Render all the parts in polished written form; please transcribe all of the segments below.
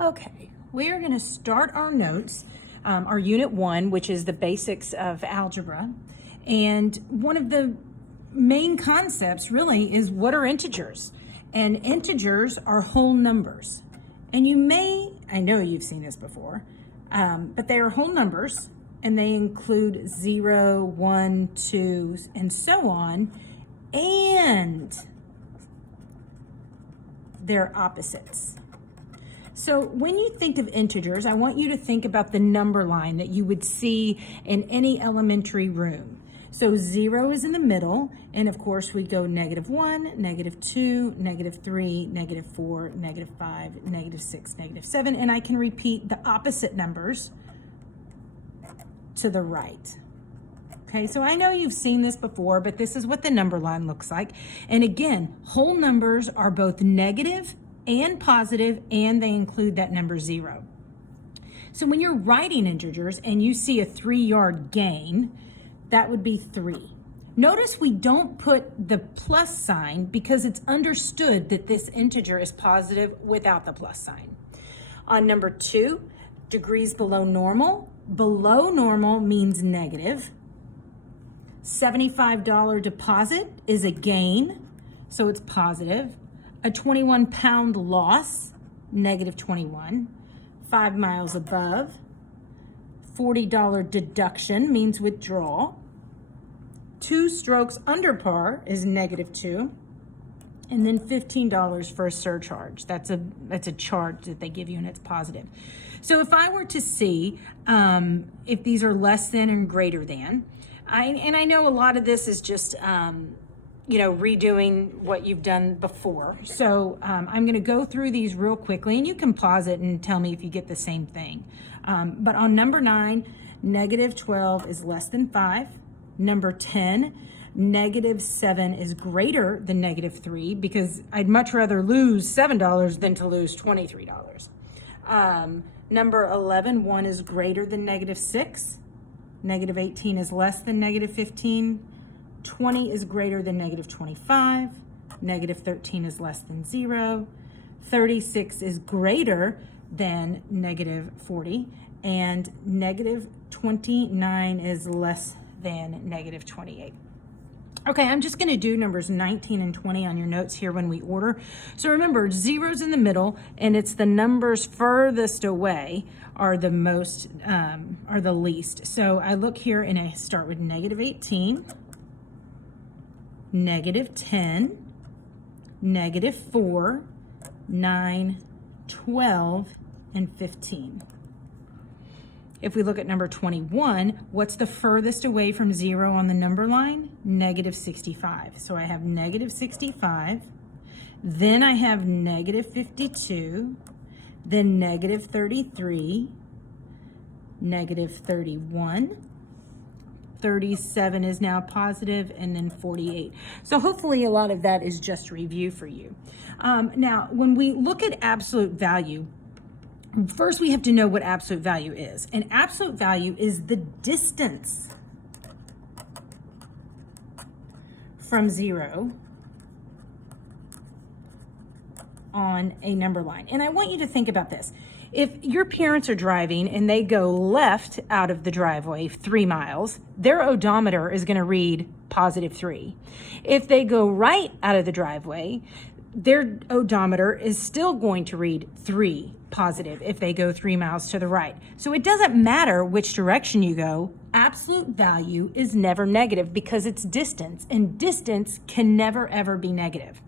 Okay, we are going to start our notes, our unit 1, which is the basics of algebra. And one of the main concepts really is what are integers? And integers are whole numbers. And I know you've seen this before, but they are whole numbers and they include 0, 1, 2, and so on. And they're opposites. So when you think of integers, I want you to think about the number line that you would see in any elementary room. So 0 is in the middle, and of course we go -1, -2, -3, -4, -5, -6, -7, and I can repeat the opposite numbers to the right. Okay, so I know you've seen this before, but this is what the number line looks like. And again, whole numbers are both negative and positive, and they include that number 0. So when you're writing integers and you see a 3-yard gain, that would be 3. Notice we don't put the plus sign because it's understood that this integer is positive without the plus sign. On number 2, degrees below normal means negative. $75 deposit is a gain, so it's positive. A 21-pound loss, -21. 5 miles above. $40 deduction means withdrawal. 2 strokes under par is -2. And then $15 for a surcharge. That's a charge that they give you and it's positive. So if I were to see if these are less than and greater than, I know a lot of this is just redoing what you've done before. So I'm going to go through these real quickly, and you can pause it and tell me if you get the same thing. But on number 9, -12 is less than 5. Number 10, -7 is greater than -3, because I'd much rather lose $7 than to lose $23. Number 11, 1 is greater than -6. -18 is less than -15. 20 is greater than -25. -13 is less than 0. 36 is greater than -40. And -29 is less than -28. Okay, I'm just going to do numbers 19 and 20 on your notes here when we order. So remember, 0's in the middle, and it's the numbers furthest away are the least. So I look here and I start with -18, -10, -4, 9, 12, and 15. If we look at number 21, what's the furthest away from 0 on the number line? -65. So I have -65, then I have -52, then -33, -31, 37 is now positive, and then 48. So hopefully a lot of that is just review for you. Now, when we look at absolute value, first we have to know what absolute value is. And absolute value is the distance from 0 on a number line. And I want you to think about this. If your parents are driving and they go left out of the driveway 3 miles, their odometer is going to read +3. If they go right out of the driveway, their odometer is still going to read 3 positive if they go 3 miles to the right. So it doesn't matter which direction you go, absolute value is never negative because it's distance, and distance can never ever be negative.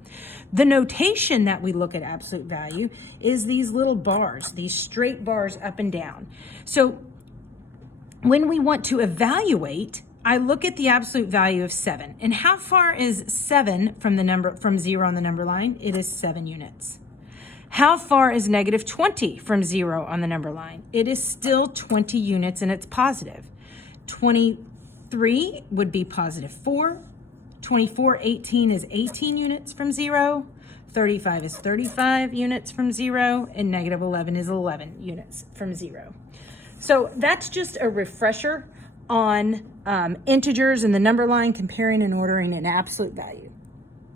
The notation that we look at absolute value is these little bars, these straight bars up and down. So when we want to evaluate, I look at the absolute value of 7. And how far is 7 from 0 on the number line? It is 7 units. How far is -20 from 0 on the number line? It is still 20 units, and it's positive. 23 would be +4. 24, 18 is 18 units from 0. 35 is 35 units from 0. And -11 is 11 units from 0. So that's just a refresher on integers and the number line, comparing and ordering an absolute value.